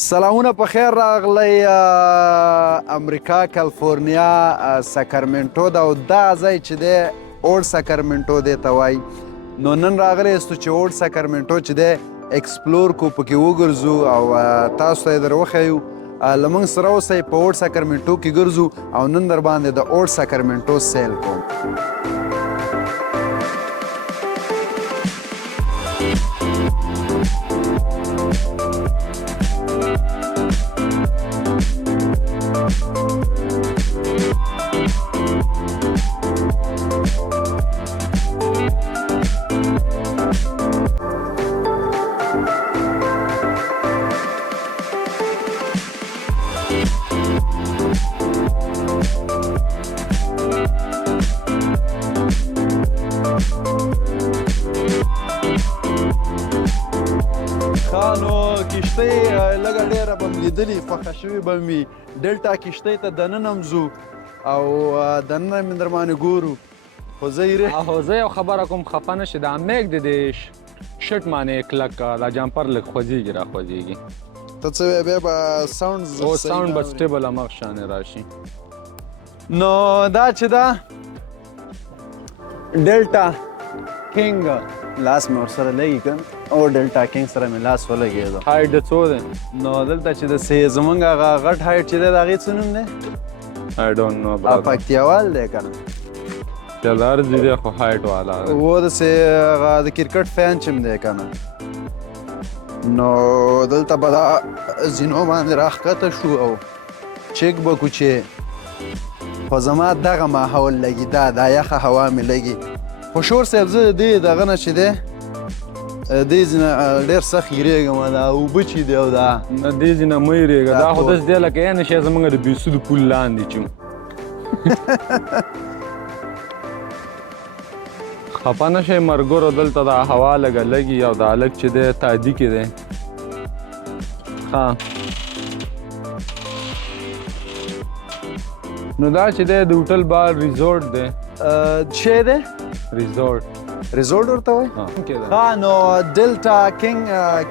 سلامونه په خیر راغلی امریکا کالیفورنیا ساکرمنټو دا او دا ځای چې دی اولډ ساکرمنټو دی ته وایي نو نن راغلی یاستو چې اولډ ساکرمنټو چې دی ایکسپلور کو پکې وګرځو او تاسو ته یې در وښیو له موږ سره اوسئ په اولډ ساکرمنټو کې ګرځو او نن در باندې د اولډ ساکرمنټو سیل کوم نو کښتۍ لږه ډېره به م لیدلي خوښه شوې به مې وي ډلټا کښتۍ ته دننه م ځو او دننه مې در باندې ګورو خو زه زه یو خبره کوم خفه نه شي دا میک د دې شټ باندې کلک دا جامپر لږ خوځېږي را خوځېږي ته څه وایې بیا به ساوند ساوند به سټیبل همغه شانې راشي نو دا چې دا ډلټا کینګ لاس مې ورسره لګي که او ډلټا کینګ سره مې لاس ولګېدو هایټ د څو دی نو دلته چې د زمونږ هغه غټ هایټ چې دی د هغې څه نوم دی آی ډونټ نو پکتیاوال دی که نه چلارځي دی خو هایټ والا دی و داسې هغه د کرکټ فین چې م دی که نه نو دلته به دا زینو باندې راښکته شو او چیک به کړو چې خو زما دغه ماحول لګي دا یخه هوا مې لګي خو شور صاحب زه د دې دغه نه چې دی دې ځینه ډېر سخت یېرېږم دا اوبه چې دی او دا نه دې ځینه مه یېرېږه دا خو داسې دی لکه یعنې شی زموږ د بېسودو پول لاندې چې خفه نه شئ ملګرو دلته دا هوا لږه لګي او دا هلک چې دی تادي کې دی ښه نو دا چې دی د هوټل بار ریزورټ دی شی دی ریزورټ ریزورټ ورته وایي ښه نو ډلټا کینګ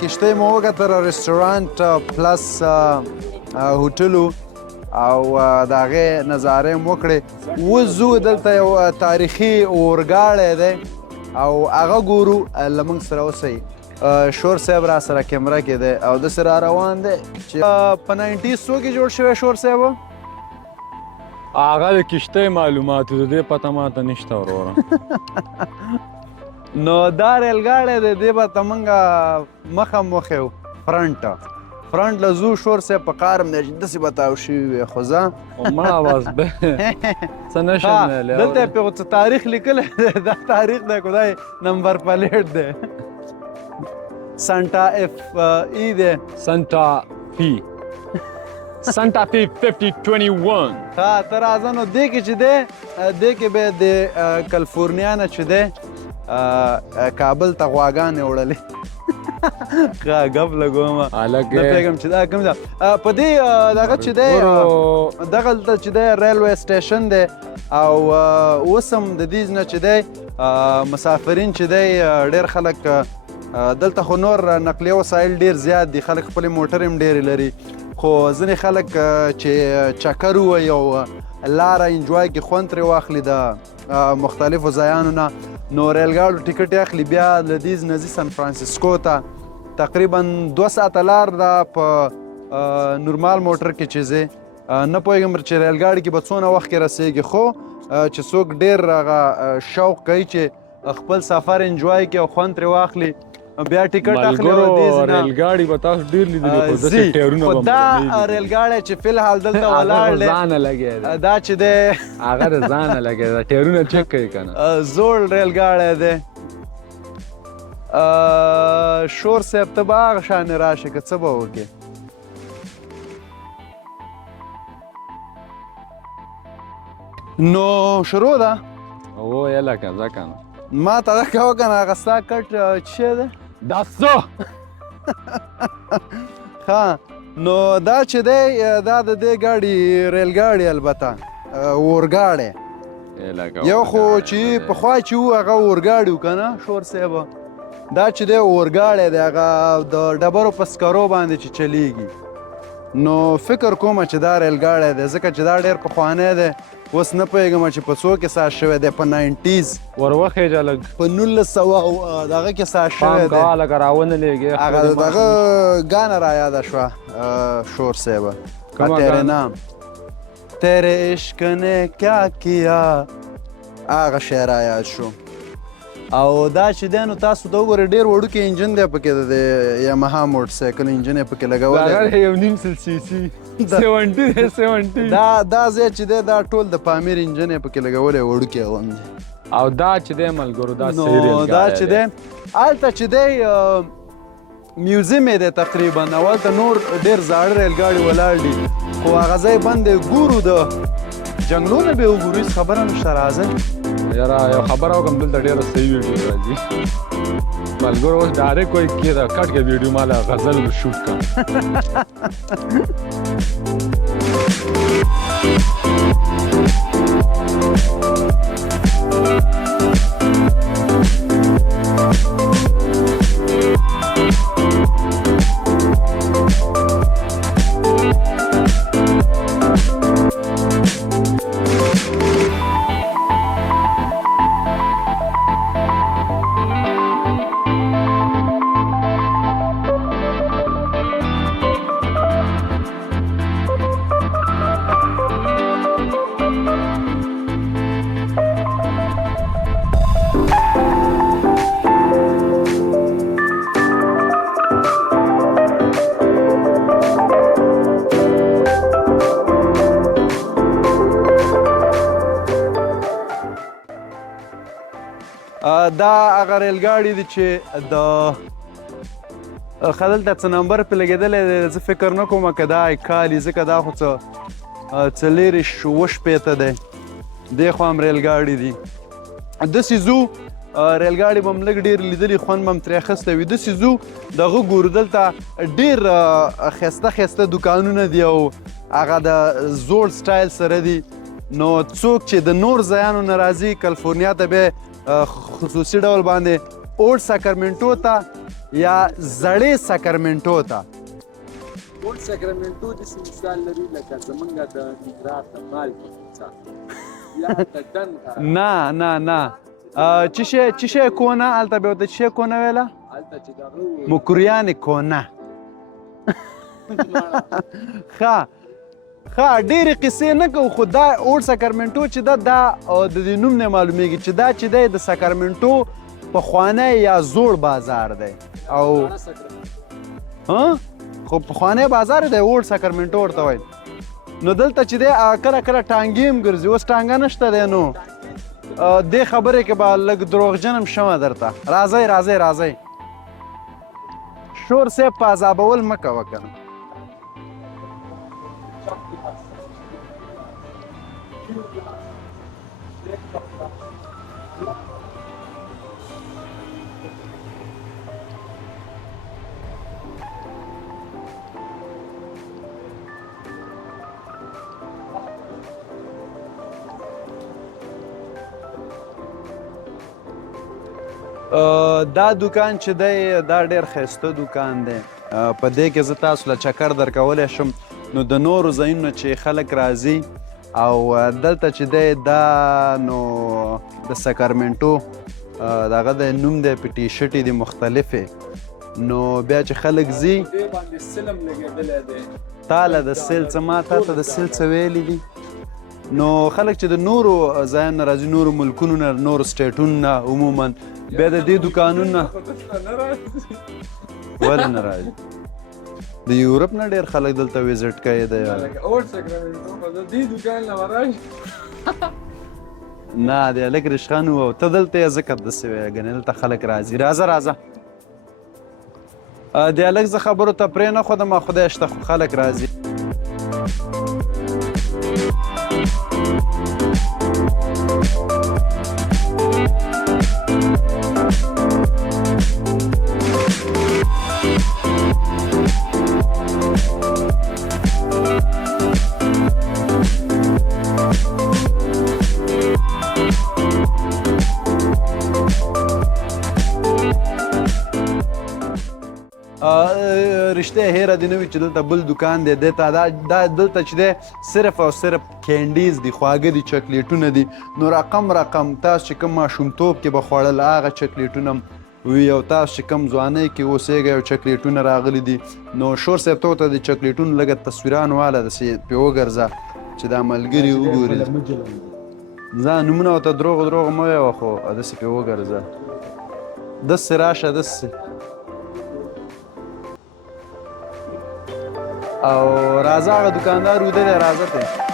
کښتۍ مو وکتله رسټورانټ پلس هوټلو او د هغې نظارې مو وکړې اوس ځو دلته یو تاریخي اورګاړی دی او هغه ګورو له موږ سره اوسئ شور صاحب را سره کیمره کې دی او داسې را روان دی چې په 90s کې جوړ شوی شور صاحب هغه د کښتۍ معلوماتو د دې پته ماته نشته وروره نو دا ریلګاړی دی دې به ته موږ مخه وښیو فرنټ له ځو شور صاحب په قار م دی چې داسې به تاو شوي وي خو زه ما اواز به څه نشم ویلی دلته یې پې څه تاریخ لیکلی دی دا تاریخ دی که دا نمبر پلیټ دی سانټا اف ای دی سانټا فی 5021 ها ته راځه نو دې کې چې دی دې کې به د کالیفورنیا نه چې دی کابل ته غواګانې وړلې ښه ګپ لګوم نه پوهېږم چې دا کوم ده په دې دغه چې دی دغلته چې دی ریلوی سټیشن دی او اوس هم د دې نه چې دی مسافرین چې دی ډېر خلک دلته خو نور نقلیه وسایل ډېر زیات دي خلک خپلې موټرې هم ډېرې لري خو ځینې خلک چې چکر ووایي او لاره انجوای کې خوند ترې واخلي د مختلفو ځایانو نه نو ریلګاړو ټیکټ یې اخلي بیا له دې نه ځي سان فرانسیسکو ته تقریبا 2 ساعته لار ده په نورمال موټر کې چې ځې نه پوهېږم چې ریلګاړي کې به څونه وخت کې رسېږي خو چې څوک ډېر هغه شوق کوي چې خپل سفر انجوای کړي او خوند ترې واخلي بیا ټیکټ اخلي او دې ځای نه ریلګاړي به تاسو ډېر لیدلي خو داسې ټایرونه به خو دا ریلګاړی چې فلحال دلته ولاړ دی ځانه لګی دی دا چې دی هغه د ځانه لګی دی ټایرونه چک کوي که نه زوړ ریلګاړی دی شور صاحب ته به هغه شانې راشې که څه به وکړې نو شروع ده او یله که ځه که نه ما ته دا کوه که نه هغه ستا کټ څه شی دی دا څه ښه نو دا چې دی دا د دې ګاډي ریلګاډي البته اورګاډی یو خو چې پخوا چې و هغه اورګاډي و که نه شور صاحبه دا چې دی اورګاډی دی هغه د ډبرو په سکرو باندې چې چلیږي نو فکر کوم چې دا ریل ګاډی دی ځکه چې دا ډېر پخوانی دی اوس نه پوهېږم چې په څو کې ساز شوی دی په 90s ور وخېږه لږ په 1900 دغه کې ساز شوی پام دی کوه لکه راونه لېږې هغه دغه ګانه را یاده شوه شور صاحبه کومه تیرے ګانا؟ نام تیرے عشق نے کیا کیا هغه شی را یاد شو او دا چې دی نو تاسو ته وګورئ ډېر وړوکی انجن دی پکې د یامها موټر سایکل انجن یې پکې لګولی هغه یو نیم سل سی سی 70 دی 70 دا ځای چې دی دا ټول د پامیر انجن یې پکې لګولی وړوکی غوندې او دا چې دی ملګرو دا نو صحیح ریل دا ګاډی چې دی هلته چې دی میوزیم یې دی تقریبا او هلته نور ډېر زاړه ریل ګاډي ولاړ دي خو هغه ځای بند دی ګورو د جنګلونه به وګورو هېڅ خبره نشته راځئ یاره یو خبره وکړم دلته ډېره صحیح ویډیو راځي ملګرو اوس ډایرکټ وایي کېده کټ کړه ویډیو ماله غزل شوټ کړه دا هغه ریل ګاډي دي چې د ښه دلته څه نمبر پرې لګېدلی دی زه فکر نه کوم که دا کال وي ځکه دا خو څه څلېرویشت اووه شپېته دی دې خوا هم ریل ګاډي دي داسې ځو ریل ګاډي به م لږ ډېر لیدلي خوند به م ترې اخیستی وي داسې ځو دغه ګورو دلته ډېر ښایسته ښایسته دوکانونه دي او هغه د زوړ سټایل سره دي نو څوک چې د نور ځایانو نه راځي کلیفورنیا ته بیا خصوصي ډول باندې اولډ ساکرمنټو ته یا زړې ساکرمنټو ته اولډ ساکرمنټو داسې مثال لري لکه زمونږ د نګرهار د مالګې مثال یا د ډنډ نه چی شی کونه هلته به ورته چی شی کونه ویله هلته چې دغه مکریانې کونه ښه ډېرې قصې نه کوو خو دا اولډ ساکرمنټو چې ده دا د دې نوم نه معلومیږي چې دا چې دی د ساکرمنټو پخوانی یا زوړ بازار دی او خو پخوانی بازار دی اولډ ساکرمنټو ورته وایي نو دلته چې دی کله کله ټانګې هم ګرځي اوس ټانګه نشته دی نو دې خبرې کې به لږ دروغجن هم شمه درته راځئ شور صاحب په عذابول مه کوه که نه دا دکان چې دی دا ډېر ښایسته دکان دی په دې کې زه تاسو له چکر درکولی شم نو د نورو ځایونو نه چې خلک راځي او دلته چې دی دا نو د ساکرمنټو دغه د نوم دی په ټي شرټې دي مختلفې نو بیا چې خلک ځي دې باندې سلم لګېدلی دی تا له د سیل څه ما تا ته د سیل څه ویلي دي نو خلک چې د نورو ځایونو نه راځي نورو ملکونو نه نورو سټیټونو نه عموما بیا د دې دوکانونو نه ولې نه راځي د یورپ نه ډېر خلک دلته ویزټ کوي د اولډ ساکرمنټو خو د دې دوکان نه وراشي نه دی هلک رشخان و ته دلته یې ځکه داسې وایې ګنې دلته خلک راځي راځه د هلک زه خبرو ته پرې نه ښودم خدای شته خو خلک راځي رښتیا هیره دې نه وي چې دلته بل دکان دی دې ته دا دلته چې دی صرف او صرف کینډیز دي خواږه دي چاکلیټونه دي نو رقم تاسو چې کوم ماشومتوب کې به خوړل هغه چاکلیټونه وي او تاسو چې کوم ځوانۍ کې اوسېږئ او چاکلیټونه راغلي دي نو شور صاحب ته ورته د چاکلیټونو لږه تصویران واله داسې پرې وګرځه چې دا ملګري وګوري ځان نومونه ورته دروغ مه وایه خو داسې پرې وګرځه داسې راشه داسې او راځه هغه دکاندار وده دی راځه ته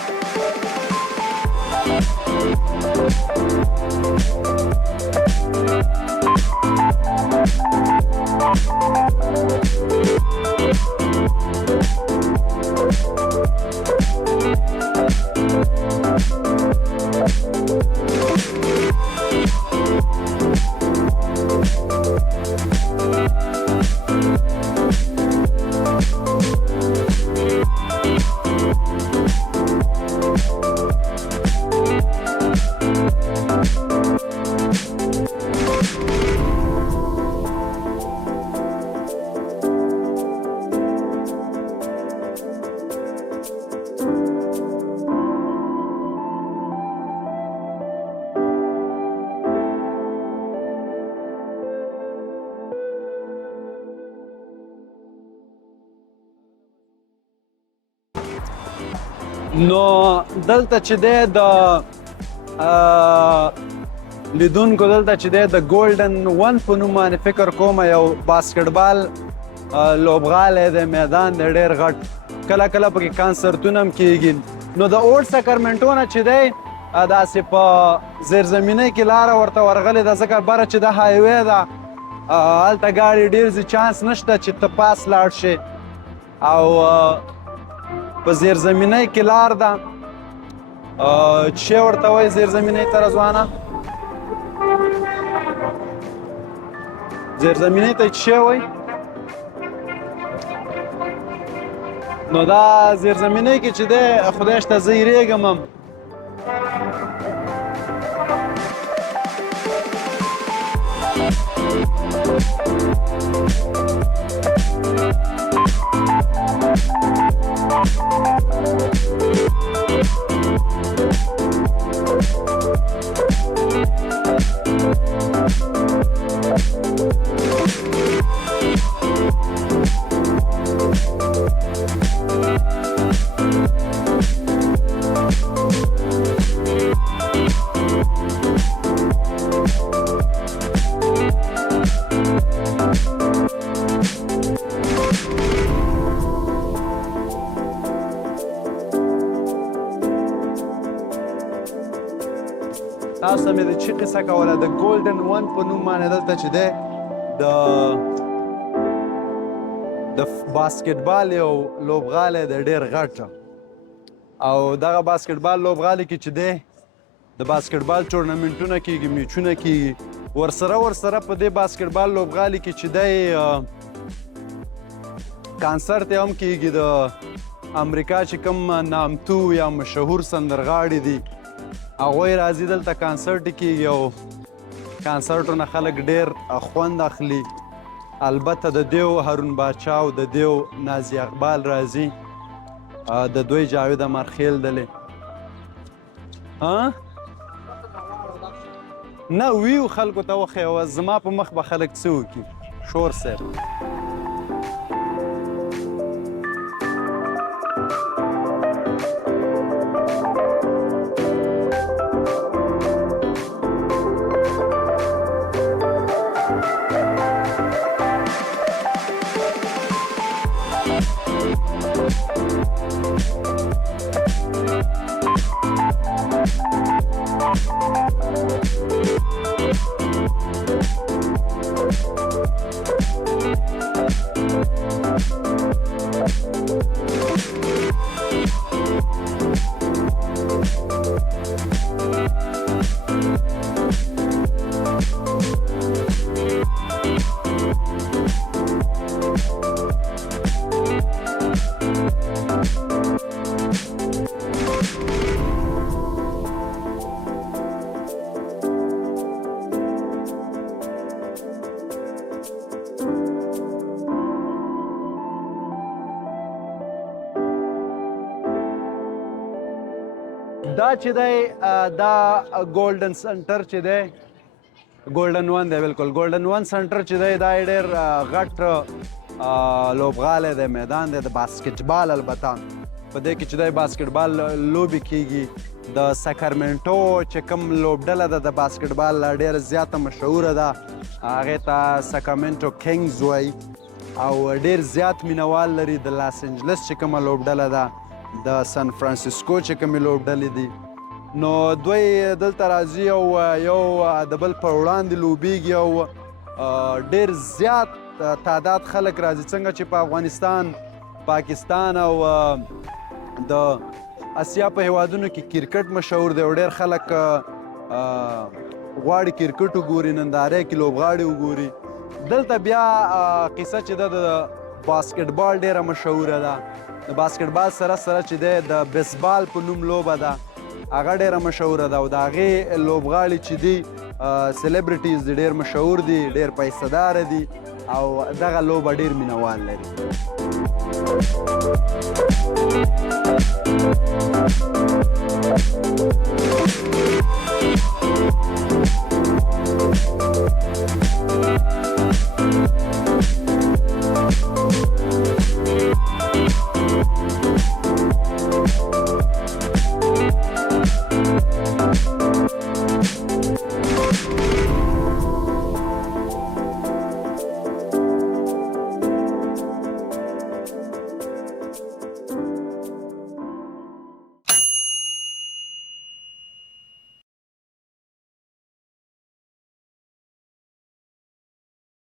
نو دلته چې دی د لیدونکو دلته چې دی د ګولډن ون په نوم باندې فکر کوم یو باسکټبال لوبغالی دی میدان دی ډېر غټ کله کله پکې کانسرتونه هم کیږي نو د اولډ ساکرمنټو نه چې دی داسې په زیرزمینۍ کې لاره ورته ورغلې ده ځکه بره چې د هایوې ده هلته ګاډي ډېر زی چانس نشته چې ته پاس لاړ شې او په زیرزمینۍ کې لار ده چې ورته وایي زیرزمینۍ ته رضوانه زیرزمینۍ ته چې وایي نو دا زیرزمینۍ کې چې دی خدای شته زه یېرېږم هم تاسو ته مې د چی قصه کوله د ګولډن ون په نوم باندې دلته چې دی د باسکټبال یو لوبغالی دی ډېر غټ او دغه باسکټبال لوبغالي کې چې دی د باسکټبال ټورنمنټونه کیږي میچونه کیږي ورسره په دې باسکټبال لوبغالي کې چې دی کانسرت هم کیږي د امریکا چې کوم نامتو یا مشهور سندرغاړي دي هغوی راځي دلته کانسرت کیږي او کانسرټونه خلک ډېر خوند اخلي البته د دیو هارون باچا او د دیو نازي اقبال راځي د دوی جاوید امرخیل دلې نه ویو خلکو ته وښیه زما په مخ به خلک څه وکړي شور صاحب دا چې دی دا ګولډن سنټر چې دی ګولډن ون دی بالکل ګولډن ون سنټر چې دی دا ډېر غټ لوبغالی دی میدان دی د باسکټبال البته په دې کې چې دی باسکټبال لوبې کیږي د ساکرمنټو چې کوم لوبډله ده د باسکټبال ډېره زیاته مشهوره ده هغې ته ساکرمنټو کینګز وایي او ډېر زیات مینوال لري د لاس انجلس چې کومه لوبډله ده د سان فرانسیسکو چې کومې لوبډلې دي نو دوی دلته راځي او یو د بل پر وړاندې لوبیږي او ډېر زیات تعداد خلک راځي څنګه چې په افغانستان پاکستان او د اسیا په هیوادونو کې کرکټ مشهور دی او ډېر خلک غواړي کرکټ وګوري نندارې کې لوبغاړي وګوري دلته بیا قصه چې ده د باسکټبال ډېره مشهوره ده د باسکټبال سره چې دی د بیسبال په نوم لوبه ده هغه ډېره مشهوره ده او د هغې لوبغاړي چې دي سلیبریټیز دي ډېر مشهور دي ډېر پیسه داره دي او دغه لوبه ډېر مینوال لري